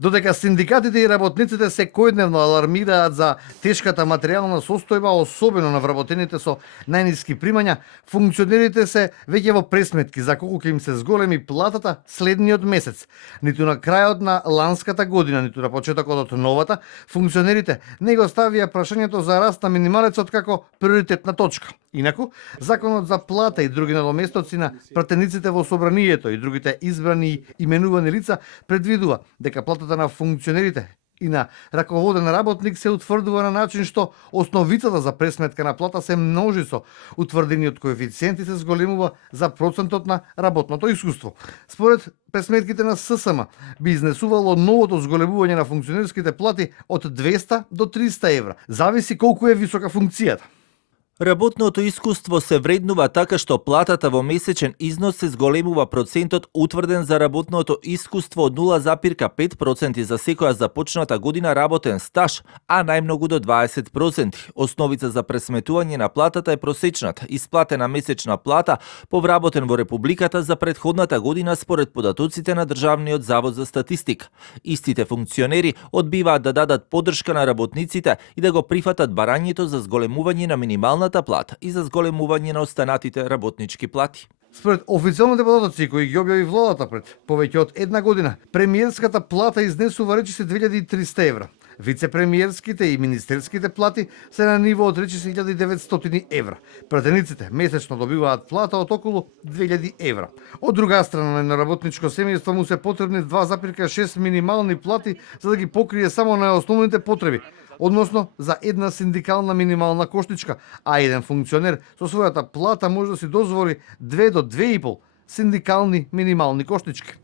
Додека синдикатите и работниците секојдневно алармираат за тешката материјална состојба, особено на вработените со најниски примања, функционерите се веќе во пресметки за колку ќе им се зголеми платата следниот месец. Ниту на крајот на ланската година, ниту на почетокот од новата, функционерите не го ставија прашањето за раст на минималецот како приоритетна точка. Инаку, Законот за плата и други надоместоци на пратениците во собранието и другите избрани и именувани лица предвидува дека платата на функционерите и на раководен работник се утврдува на начин што основицата за пресметка на плата се множи со утврдениот коефициент и се зголемува за процентот на работното искуство. Според пресметките на ССМ би изнесувало новото зголемување на функционерските плати од 200 до 300 евра. Зависи колку е висока функцијата. Работното искуство се вреднува така што платата во месечен износ се зголемува процентот утврден за работното искуство од 0,5% за секоја започната година работен стаж, а најмногу до 20%. Основица за пресметување на платата е просечната, исплатена месечна плата по вработен во Републиката за претходната година според податоците на Државниот завод за статистика. Истите функционери одбиваат да дадат поддршка на работниците и да го прифатат барањето за зголемување на минималната плата и за зголемување на останатите работнички плати. Според официјалните податоци кои ги објави владата пред повеќе од една година, премиерската плата изнесува речиси 2300 евра. Вице-премиерските и министерските плати се на ниво од речиси 1900 евра. Пратениците месечно добиваат плата од околу 2000 евра. Од друга страна, на работничко семејство му се потребни 2,6 минимални плати за да ги покрие само најосновните потреби, односно за една синдикална минимална кошничка, а еден функционер со својата плата може да си дозволи 2 до 2,5 синдикални минимални кошнички.